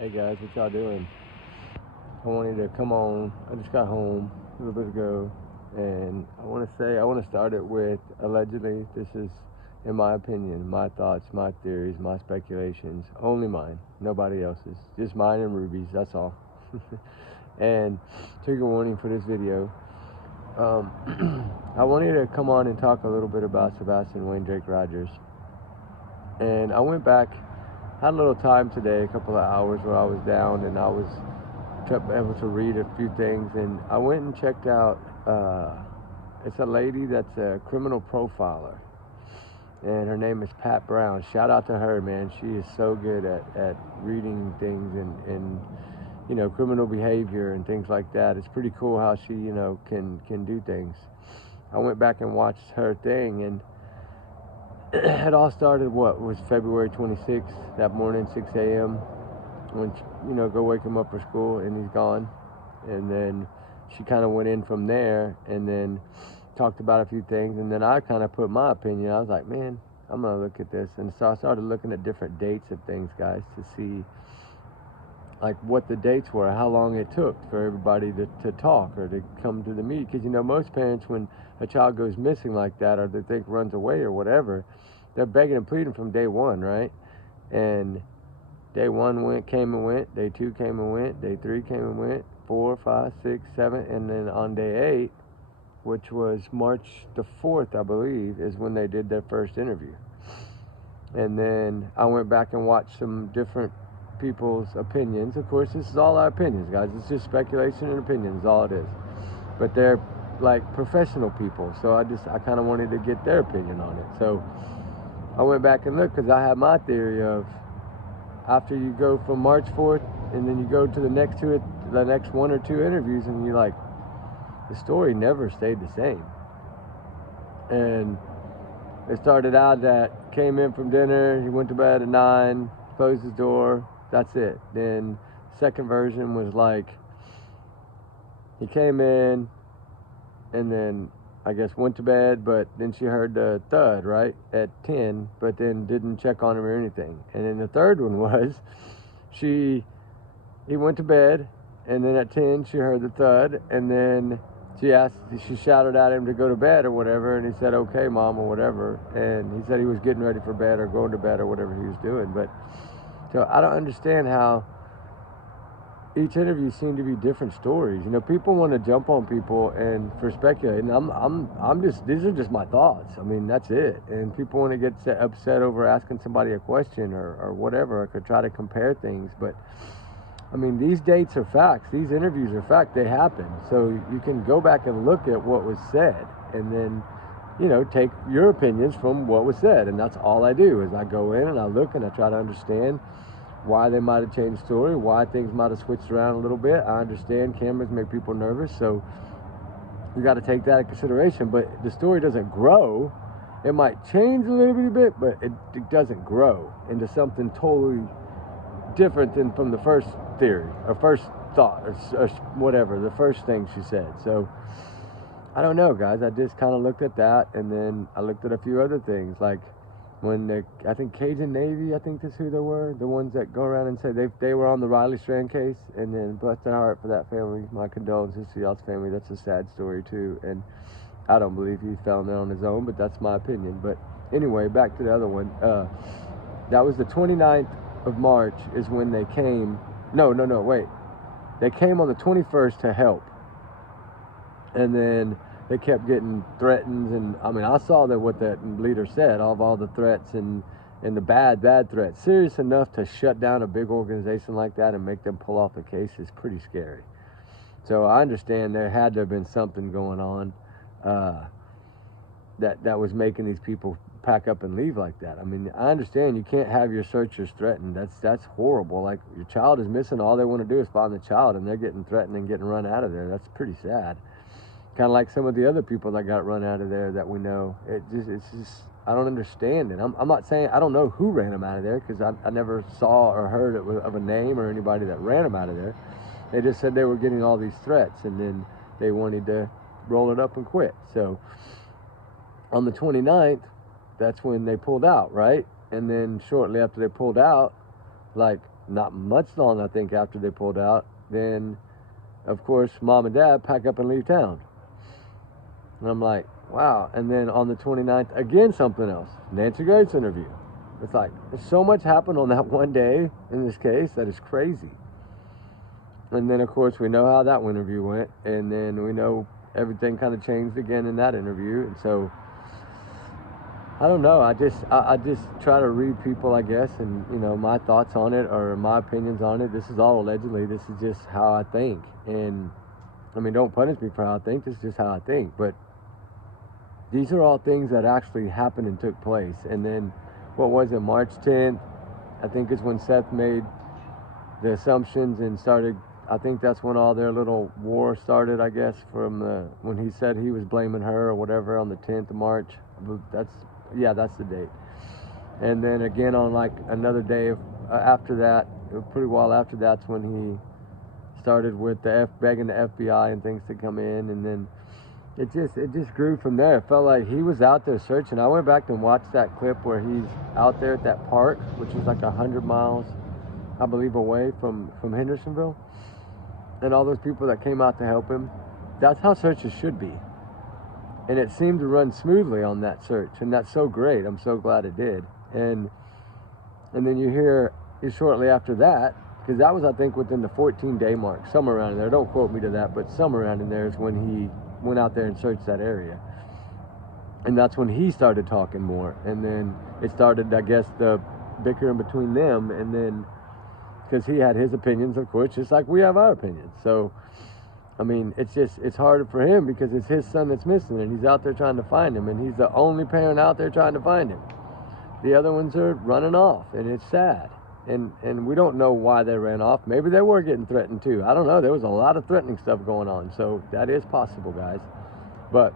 Hey guys, what y'all doing? I wanted to come on. I just got home a little bit ago, and I want to start it with allegedly. This is, in my opinion, my thoughts, my theories, my speculations, only mine, nobody else's, just mine and Ruby's. That's all. And trigger warning for this video. I wanted to come on and talk a little bit about Sebastian Wayne Drake Rogers, and I went back. Had a little time today, a couple of hours where I was down, and I was able to read a few things, and I went and checked out. It's a lady that's a criminal profiler, and her name is Pat Brown. Shout out to her, man. She is so good at reading things and criminal behavior and things like that. It's pretty cool how she can do things. I went back and watched her thing, and it all started, was February 26th, that morning, 6 a.m., when, go wake him up for school, and he's gone. And then she kind of went in from there, and then talked about a few things, and then I kind of put my opinion. I was like, man, I'm going to look at this. And so I started looking at different dates of things, guys, to see, like, what the dates were, how long it took for everybody to talk or to come to the meet. Because, most parents, when a child goes missing like that, or they think runs away or whatever, they're begging and pleading from day one, right? And day one came and went, day two came and went, day three came and went, 4, 5, 6, 7, and then on day 8, which was March the 4th, I believe, is when they did their first interview. And then I went back and watched some different people's opinions. Of course, this is all our opinions, guys. It's just speculation and opinions, all it is. But they're like professional people, so I kind of wanted to get their opinion on it. So I went back and looked, because I had my theory of, after you go from March 4th and then you go to the next 1 or 2 interviews, and you're like, the story never stayed the same. And it started out that came in from dinner, he went to bed at 9, closed his door, that's it. Then second version was like, he came in and then I guess went to bed, but then she heard the thud, right, at 10, but then didn't check on him or anything. And then the third one was, he went to bed, and then at 10 she heard the thud, and then she shouted at him to go to bed or whatever, and he said, okay, Mom, or whatever. And he said he was getting ready for bed or going to bed or whatever he was doing. But so I don't understand how each interview seemed to be different stories. People want to jump on people and for speculating. These are just my thoughts. I mean, that's it. And people want to get upset over asking somebody a question or whatever. I could try to compare things, but I mean, these dates are facts. These interviews are fact. They happen. So you can go back and look at what was said, and then, take your opinions from what was said. And that's all I do, is I go in and I look and I try to understand why they might have changed the story, why things might have switched around a little bit. I understand cameras make people nervous, so you got to take that in consideration. But the story doesn't grow. It might change a little bit, but it doesn't grow into something totally different than from the first theory or first thought or whatever, the first thing she said. So I don't know, guys. I just kind of looked at that, and then I looked at a few other things, like when I think Cajun Navy, I think that's who they were, the ones that go around and say they were on the Riley Strand case, and then bless their heart for that family. My condolences to y'all's family. That's a sad story too, and I don't believe he fell in there on his own, but that's my opinion. But anyway, back to the other one. That was the 29th of March is when they came. No, wait. They came on the 21st to help, and then they kept getting threatened, and I mean, I saw what that leader said, all the threats and the bad threats, serious enough to shut down a big organization like that and make them pull off the case is pretty scary. So I understand there had to have been something going on that was making these people pack up and leave like that. I mean, I understand you can't have your searchers threatened. That's horrible. Like, your child is missing, all they want to do is find the child, and they're getting threatened and getting run out of there. That's pretty sad. Kind of like some of the other people that got run out of there that we know. It's just I don't understand it. I'm not saying I don't know who ran them out of there, because I never saw or heard of a name or anybody that ran them out of there. They just said they were getting all these threats, and then they wanted to roll it up and quit. So on the 29th, that's when they pulled out, right? And then shortly after they pulled out, like not much long, I think, after they pulled out, then, of course, mom and dad pack up and leave town. And I'm like, wow. And then on the 29th, again, something else. Nancy Grace interview. It's like, there's so much happened on that one day in this case that is crazy. And then, of course, we know how that interview went. And then we know everything kind of changed again in that interview. And so, I don't know. I just try to read people, I guess, and, you know, my thoughts on it or my opinions on it. This is all allegedly. This is just how I think. And, I mean, don't punish me for how I think. This is just how I think. But these are all things that actually happened and took place. And then, what was it, March 10th, I think is when Seth made the assumptions and started, I think that's when all their little war started, I guess, from when he said he was blaming her or whatever on the 10th of March. That's the date. And then again on like another day after that, pretty while after that's when he started with begging the FBI and things to come in. And then it just grew from there. It felt like he was out there searching. I went back and watched that clip where he's out there at that park, which is like 100 miles, I believe, away from Hendersonville. And all those people that came out to help him. That's how searches should be. And it seemed to run smoothly on that search. And that's so great. I'm so glad it did. And then you hear shortly after that, because that was, I think, within the 14-day mark, somewhere around in there. Don't quote me to that, but somewhere around in there is when he went out there and searched that area. And that's when he started talking more. And then it started, I guess, the bickering between them. And then, because he had his opinions, of course, just like we have our opinions. So, I mean, it's harder for him because it's his son that's missing, and he's out there trying to find him, and he's the only parent out there trying to find him. The other ones are running off, and it's sad. And we don't know why they ran off. Maybe they were getting threatened too. I don't know. There was a lot of threatening stuff going on, so that is possible, guys. But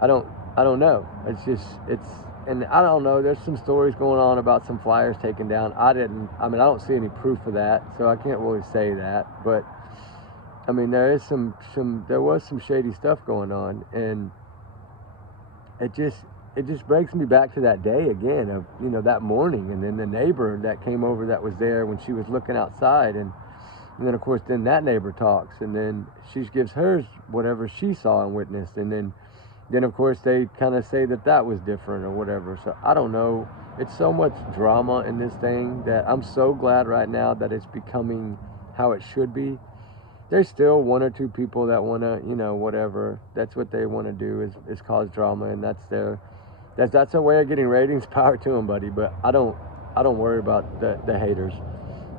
I don't know. And I don't know. There's some stories going on about some flyers taken down. I don't see any proof of that, so I can't really say that. But I mean, there was some shady stuff going on, and it just breaks me back to that day again of, you know, that morning, and then the neighbor that came over that was there when she was looking outside, and then of course then that neighbor talks, and then she gives hers whatever she saw and witnessed, and then of course they kind of say that was different or whatever. So I don't know. It's so much drama in this thing that I'm so glad right now that it's becoming how it should be. There's still one or two people that want to, you know, whatever. That's what they want to do is cause drama, and that's a way of getting ratings. Power to them, buddy. But I don't worry about the haters.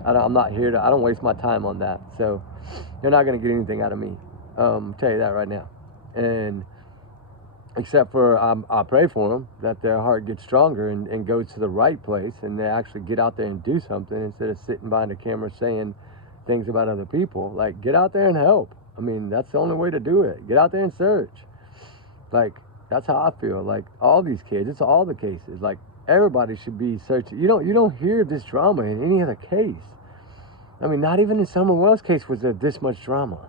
I'm not here to. I don't waste my time on that. So they're not going to get anything out of me. I'll tell you that right now. And except for I pray for them that their heart gets stronger and goes to the right place, and they actually get out there and do something instead of sitting behind a camera saying things about other people. Like, get out there and help. I mean, that's the only way to do it. Get out there and search. Like, that's how I feel. Like, all these kids, it's all the cases. Like, everybody should be searching. You don't hear this drama in any other case. I mean, not even in Summer Wells' case was there this much drama.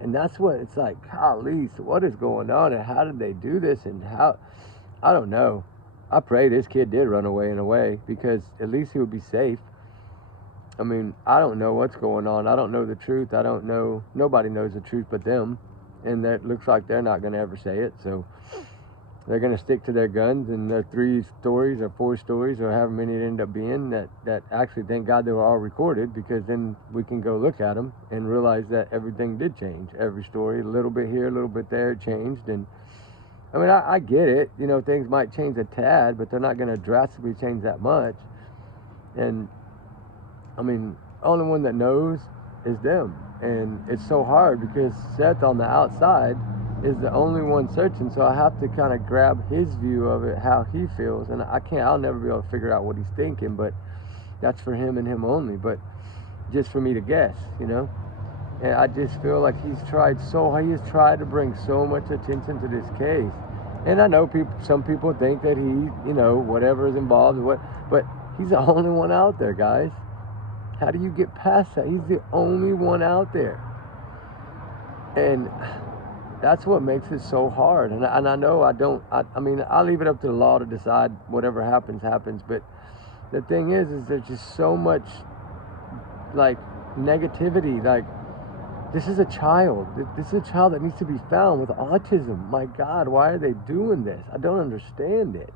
And that's what it's like, golly, so what is going on, and how did they do this, and how, I don't know. I pray this kid did run away in a way, because at least he would be safe. I mean, I don't know what's going on. I don't know the truth. I don't know. Nobody knows the truth but them. And that looks like they're not going to ever say it. So they're going to stick to their guns and their 3 stories or 4 stories or however many it ended up being that actually, thank God they were all recorded, because then we can go look at them and realize that everything did change. Every story, a little bit here, a little bit there, changed. And I mean, I get it. You know, things might change a tad, but they're not going to drastically change that much. And I mean, only one that knows is them. And it's so hard because Seth on the outside is the only one searching, so I have to kind of grab his view of it, how he feels. And I'll never be able to figure out what he's thinking, but that's for him and him only. But just for me to guess, you know. And I just feel like he has tried to bring so much attention to this case. And I know some people think that he, you know, whatever is involved, but he's the only one out there, guys. How do you get past that? He's the only one out there. And that's what makes it so hard. And I know I mean, I'll leave it up to the law to decide whatever happens. But the thing is there's just so much like negativity. Like, this is a child. This is a child that needs to be found with autism. My God, why are they doing this? I don't understand it.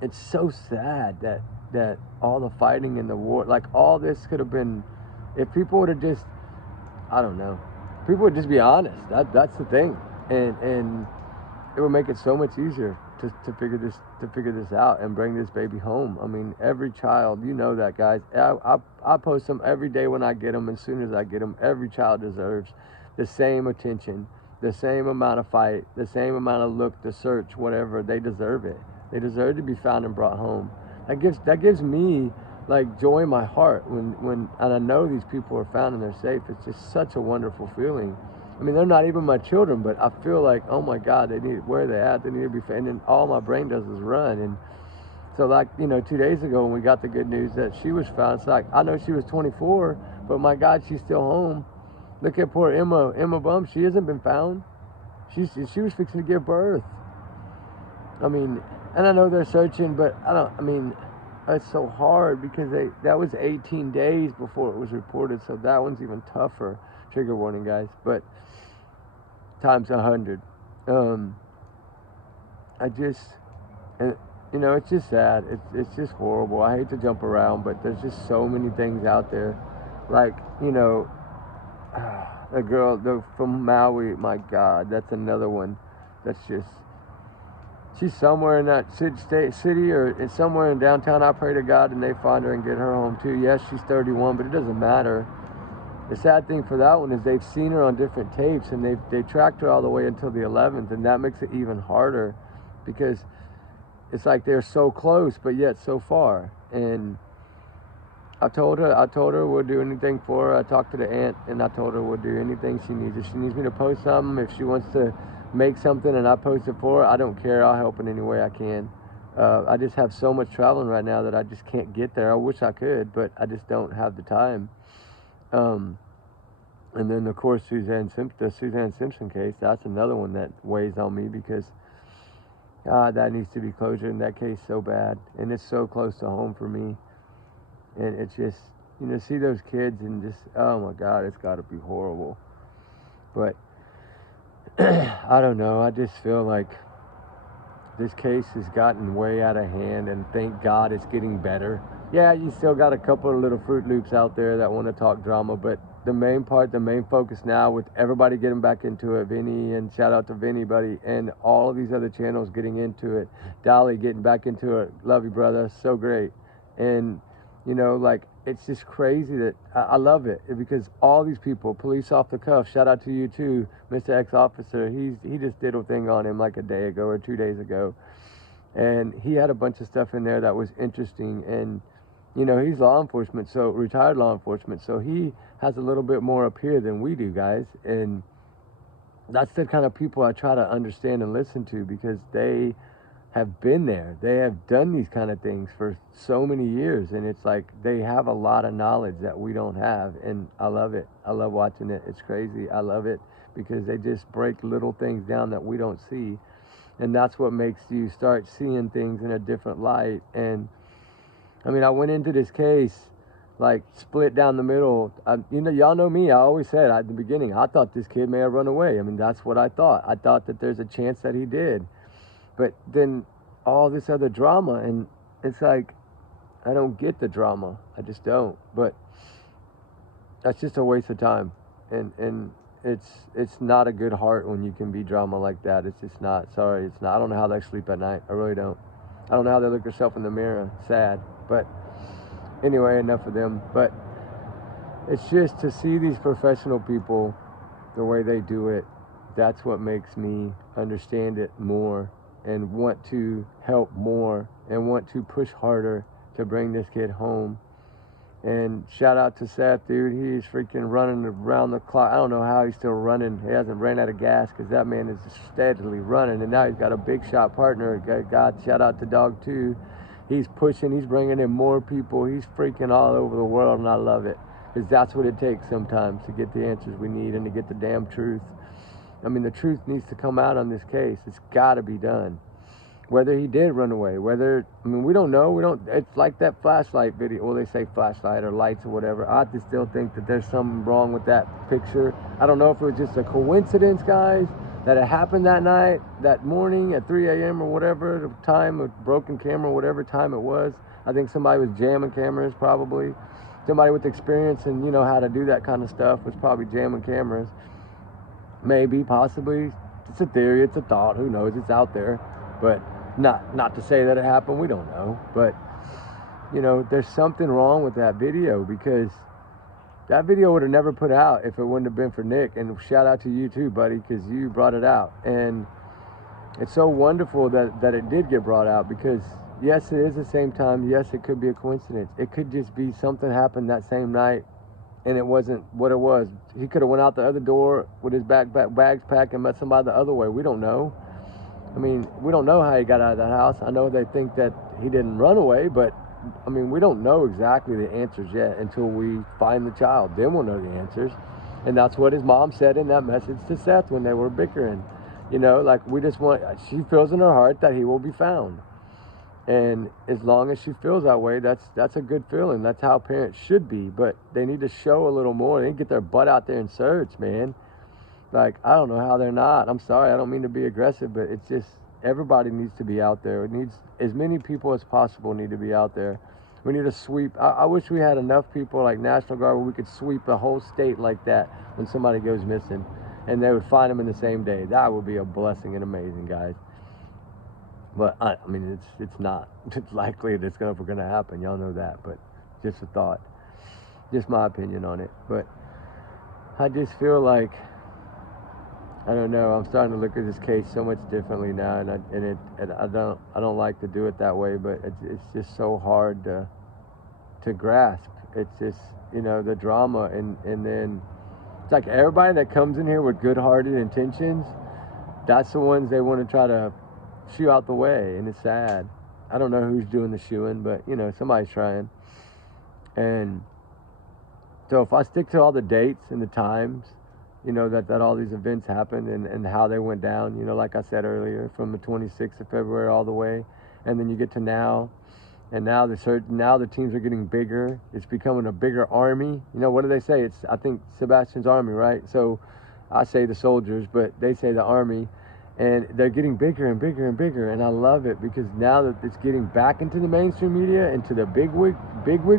It's so sad that all the fighting in the war, like all this could have been, if people would have just, I don't know, people would just be honest. That's the thing, and it would make it so much easier to figure this out and bring this baby home. I mean, every child, you know that, guys. I post them every day when I get them. As soon as I get them, every child deserves the same attention, the same amount of fight, the same amount of look, the search, whatever. They deserve it. They deserve to be found and brought home. That gives me like joy in my heart when and I know these people are found and they're safe. It's just such a wonderful feeling. I mean, they're not even my children, but I feel like, oh my God, where are they at? They need to be found. And all my brain does is run. And so, like, 2 days ago when we got the good news that she was found, it's like, I know she was 24, but my God, she's still home. Look at poor Emma Bum. She hasn't been found. She was fixing to give birth. I mean, and I know they're searching, but it's so hard because that was 18 days before it was reported, so that one's even tougher. Trigger warning, guys, but times 100. It's just sad. It's just horrible. I hate to jump around, but there's just so many things out there. Like, the girl from Maui, my God, that's another one. That's just, she's somewhere in that city or somewhere in downtown. I pray to God and they find her and get her home too. Yes, she's 31, but it doesn't matter. The sad thing for that one is they've seen her on different tapes and they tracked her all the way until the 11th, and that makes it even harder because it's like they're so close but yet so far. And I told her we'll do anything for her. I talked to the aunt and I told her we'll do anything she needs. If she needs me to post something, if she wants to make something and I post it for her, I don't care. I'll help in any way I can. I just have so much traveling right now that I just can't get there. I wish I could, but I just don't have the time. And then of course the Suzanne Simpson case, that's another one that weighs on me because that needs to be closure in that case so bad, and it's so close to home for me. And it's just, see those kids and just, oh my God, it's got to be horrible. But I don't know, I just feel like this case has gotten way out of hand, and thank God it's getting better. Yeah, you still got a couple of little Fruit Loops out there that want to talk drama, but the main focus now with everybody getting back into it, Vinny, and shout out to Vinny, buddy, and all of these other channels getting into it, Dolly getting back into it, love you, brother, so great. And, it's just crazy that I love it because all these people, police off the cuff, shout out to you too, Mr. Ex-Officer, he just did a thing on him like a day ago or 2 days ago. And he had a bunch of stuff in there that was interesting. And, he's law enforcement, so retired law enforcement. So he has a little bit more up here than we do, guys. And that's the kind of people I try to understand and listen to because they have been there. They have done these kind of things for so many years. And it's like they have a lot of knowledge that we don't have. And I love it. I love watching it. It's crazy. I love it because they just break little things down that we don't see. And that's what makes you start seeing things in a different light. And I went into this case like split down the middle. Y'all know me. I always said at the beginning, I thought this kid may have run away. That's what I thought. I thought that there's a chance that he did. But then all this other drama, and it's like, I don't get the drama. I just don't. But that's just a waste of time. And it's not a good heart when you can be drama like that. It's just not. Sorry, it's not. I don't know how they sleep at night. I really don't. I don't know how they look themselves in the mirror. Sad. But anyway, enough of them. But it's just to see these professional people, the way they do it, that's what makes me understand it more and want to help more and want to push harder to bring this kid home. And shout out to Seth, dude. He's freaking running around the clock. I don't know how he's still running. He hasn't ran out of gas because that man is steadily running. And now he's got a big shot partner. God, shout out to Dog 2. He's pushing. He's bringing in more people. He's freaking all over the world, and I love it. Because that's what it takes sometimes to get the answers we need and to get the damn truth. The truth needs to come out on this case. It's got to be done. whether he did run away, whether, I mean, we don't know. It's like that flashlight video. Well, they say flashlight or lights or whatever. I just still think that there's something wrong with that picture. I don't know if it was just a coincidence, guys, that it happened that night, that morning at 3 a.m. or whatever, the time of broken camera, whatever time it was. I think somebody was jamming cameras, probably. Somebody with experience and, you know, how to do that kind of stuff was probably jamming cameras. Maybe, possibly. It's a theory, it's a thought, who knows, it's out there. But not to say that it happened, we don't know. But, you know, there's something wrong with that video, because that video would have never put out if it wouldn't have been for Nick. And shout out to you too, buddy, because you brought it out. And it's so wonderful that it did get brought out, because yes, it is the same time. Yes, it could be a coincidence. It could just be something happened that same night and it wasn't what it was. He could have went out the other door with his bags packed and met somebody the other way. We don't know. I mean, we don't know how he got out of that house. I know they think that he didn't run away, but I mean, we don't know exactly the answers yet until we find the child. Then we'll know the answers. And that's what his mom said in that message to Seth when they were bickering. You know, like, we just want, she feels in her heart that he will be found. And as long as she feels that way, that's a good feeling. That's how parents should be. But they need to show a little more. They need to get their butt out there and search, man. Like, I don't know how they're not. I'm sorry, I don't mean to be aggressive, but it's just, everybody needs to be out there. It needs, as many people as possible need to be out there. We need to sweep. I wish we had enough people like National Guard where we could sweep a whole state like that when somebody goes missing, and they would find them in the same day. That would be a blessing and amazing, guys. But I mean, it's not. It's likely that it's never going to happen. Y'all know that. But just a thought, just my opinion on it. But I just feel like, I don't know. I'm starting to look at this case so much differently now, and I don't like to do it that way. But it's just so hard to grasp. It's just, you know, the drama, and then it's like everybody that comes in here with good-hearted intentions, that's the ones they want to try to shoo out the way, and it's sad. I don't know who's doing the shooing, but, you know, somebody's trying. And so if I stick to all the dates and the times, you know, that all these events happened and how they went down, you know, like I said earlier, from the 26th of February all the way, and then you get to now, and now the teams are getting bigger. It's becoming a bigger army. You know, what do they say? It's, I think, Sebastian's army, right? So I say the soldiers, but they say the army. And they're getting bigger and bigger and bigger, and I love it, because now that it's getting back into the mainstream media, into the big wig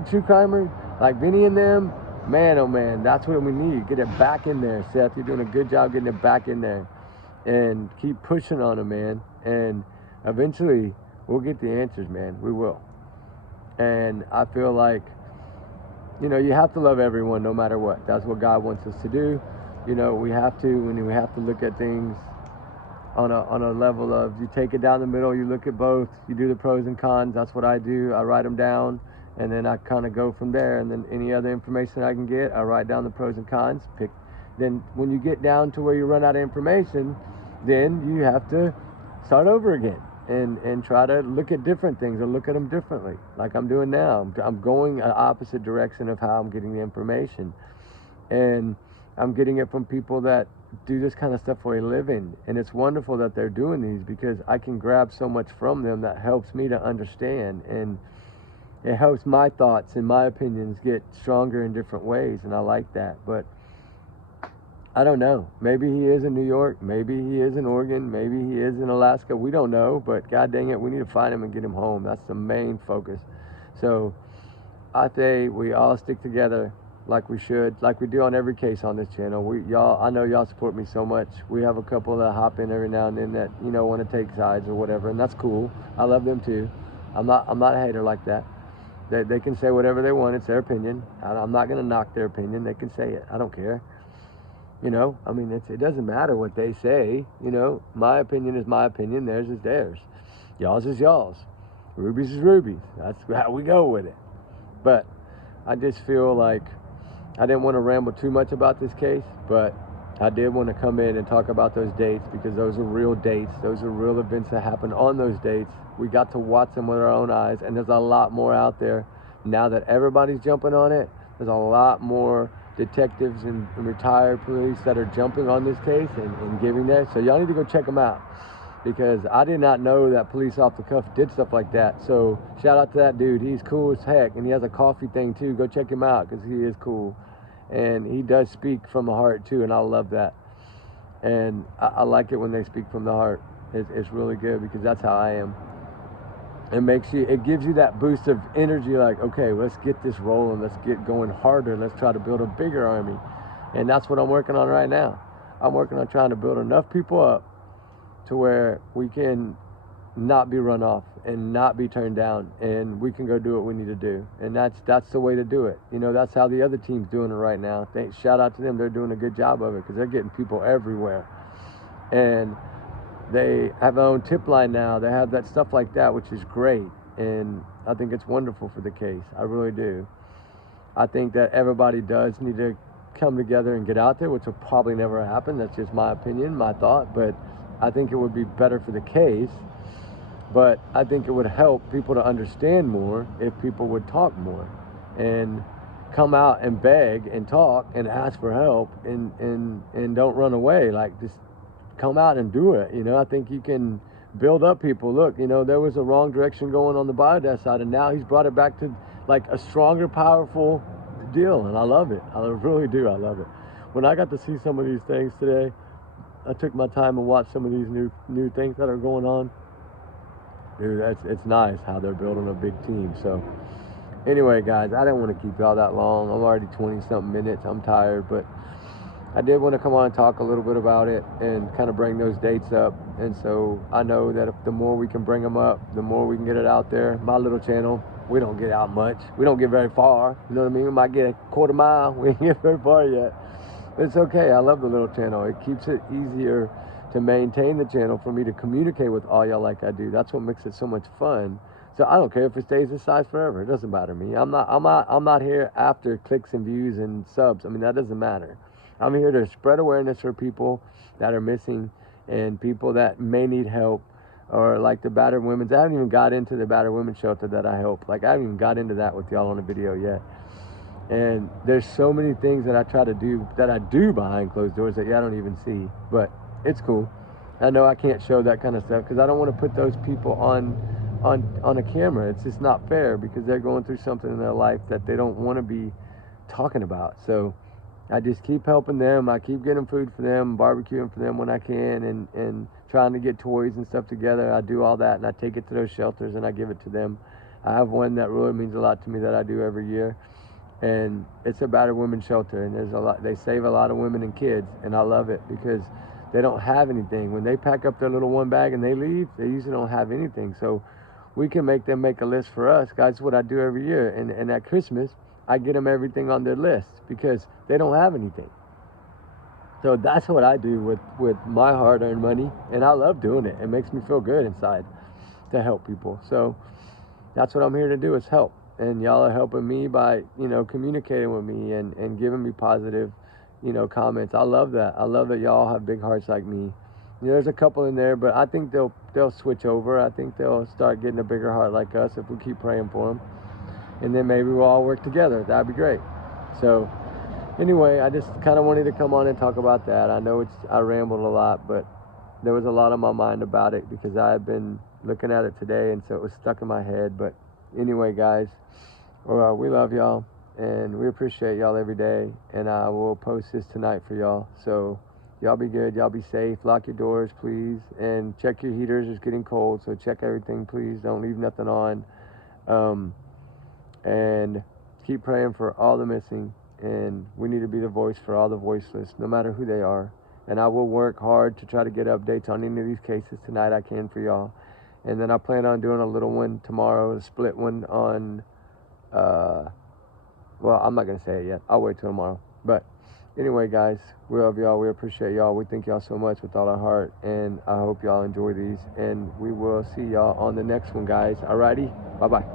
true crimers like Vinny and them, man, oh man, that's what we need. Get it back in there, Seth. You're doing a good job getting it back in there, and keep pushing on them, man. And eventually, we'll get the answers, man. We will. And I feel like, you know, you have to love everyone no matter what. That's what God wants us to do. You know, we have to look at things on a level of, you take it down the middle, you look at both, you do the pros and cons. That's what I do. I write them down, and then I kind of go from there. And then any other information I can get, I write down the pros and cons. Then when you get down to where you run out of information, then you have to start over again and try to look at different things, or look at them differently, like I'm doing now. I'm going an opposite direction of how I'm getting the information, and I'm getting it from people that do this kind of stuff for a living. And it's wonderful that they're doing these, because I can grab so much from them that helps me to understand, and it helps my thoughts and my opinions get stronger in different ways, and I like that. But I don't know, maybe he is in New York, maybe he is in Oregon, maybe he is in Alaska, we don't know. But god dang it, we need to find him and get him home. That's the main focus. So I say we all stick together like we should, like we do on every case on this channel. I know y'all support me so much. We have a couple that hop in every now and then that, you know, want to take sides or whatever, and that's cool. I love them too. I'm not a hater like that. They can say whatever they want. It's their opinion. I'm not going to knock their opinion. They can say it. I don't care. You know, I mean, it doesn't matter what they say. You know, my opinion is my opinion. Theirs is theirs. Y'all's is y'all's. Ruby's is Ruby's. That's how we go with it. But I just feel like I didn't want to ramble too much about this case, but I did want to come in and talk about those dates, because those are real dates. Those are real events that happened on those dates. We got to watch them with our own eyes, and there's a lot more out there. Now that everybody's jumping on it, there's a lot more detectives and retired police that are jumping on this case and giving that. So y'all need to go check them out. because I did not know that police off the cuff did stuff like that. So shout out to that dude. He's cool as heck, and he has a coffee thing too. Go check him out because he is cool, and he does speak from the heart too, and I love that. And I like it when they speak from the heart. It's really good because that's how I am. It gives you that boost of energy, like, okay, let's get this rolling, let's get going harder, let's try to build a bigger army. And that's what I'm working on right now. I'm working on trying to build enough people up to where we can not be run off and not be turned down, and we can go do what we need to do. And that's the way to do it. You know, that's how the other team's doing it right now. Shout out to them. They're doing a good job of it because they're getting people everywhere. And they have their own tip line now. They have that stuff like that, which is great. And I think it's wonderful for the case. I really do. I think that everybody does need to come together and get out there, which will probably never happen. That's just my opinion, my thought. But I think it would be better for the case. But I think it would help people to understand more if people would talk more and come out and beg and talk and ask for help and don't run away. Like, just come out and do it. You know, I think you can build up people. Look, you know, there was a wrong direction going on the biodeath side, and now he's brought it back to like a stronger, powerful deal, and I love it. I really do. I love it. When I got to see some of these things today, I took my time and watched some of these new things that are going on. Dude, it's nice how they're building a big team. So anyway, guys, I didn't want to keep y'all that long. I'm already 20-something minutes. I'm tired, but I did want to come on and talk a little bit about it and kind of bring those dates up. And so I know that the more we can bring them up, the more we can get it out there. My little channel, we don't get out much. We don't get very far. You know what I mean? We might get a quarter mile. We ain't get very far yet. But it's okay. I love the little channel. It keeps it easier to maintain the channel for me to communicate with all y'all like I do. That's what makes it so much fun. So I don't care if it stays this size forever. It doesn't matter to me. I'm not here after clicks and views and subs. I mean, that doesn't matter. I'm here to spread awareness for people that are missing and people that may need help, or like the battered women's. I haven't even got into the battered women's shelter that I help. Like, I haven't even got into that with y'all on the video yet. And there's so many things that I try to do, that I do behind closed doors, that y'all don't even see. But it's cool. I know I can't show that kind of stuff because I don't want to put those people on a camera. It's just not fair because they're going through something in their life that they don't want to be talking about. So I just keep helping them. I keep getting food for them, barbecuing for them when I can, and trying to get toys and stuff together. I do all that, and I take it to those shelters and I give it to them. I have one that really means a lot to me that I do every year, and it's a battered women's shelter, and there's a lot. They save a lot of women and kids, and I love it because they don't have anything. When they pack up their little one bag and they leave, they usually don't have anything. So we can make them make a list for us. Guys, that's what I do every year. And at Christmas, I get them everything on their list because they don't have anything. So that's what I do with my hard-earned money, and I love doing it. It makes me feel good inside to help people. So that's what I'm here to do, is help. And y'all are helping me by, you know, communicating with me and giving me positive, you know, comments. I love that. I love that y'all have big hearts like me. You know, there's a couple in there, but I think they'll switch over. I think they'll start getting a bigger heart like us if we keep praying for them. And then maybe we'll all work together. That'd be great. So anyway, I just kind of wanted to come on and talk about that. I know I rambled a lot, but there was a lot on my mind about it because I had been looking at it today, and so it was stuck in my head. But anyway, guys, we love y'all, and we appreciate y'all every day, and I will post this tonight for y'all. So y'all be good, y'all be safe, lock your doors, please, and check your heaters. It's getting cold, so check everything, please. Don't leave nothing on. And keep praying for all the missing, and we need to be the voice for all the voiceless, no matter who they are. And I will work hard to try to get updates on any of these cases tonight I can for y'all. And then I plan on doing a little one tomorrow, a split one on, well, I'm not going to say it yet. I'll wait till tomorrow. But anyway, guys, we love y'all. We appreciate y'all. We thank y'all so much with all our heart. And I hope y'all enjoy these. And we will see y'all on the next one, guys. Alrighty? Bye-bye.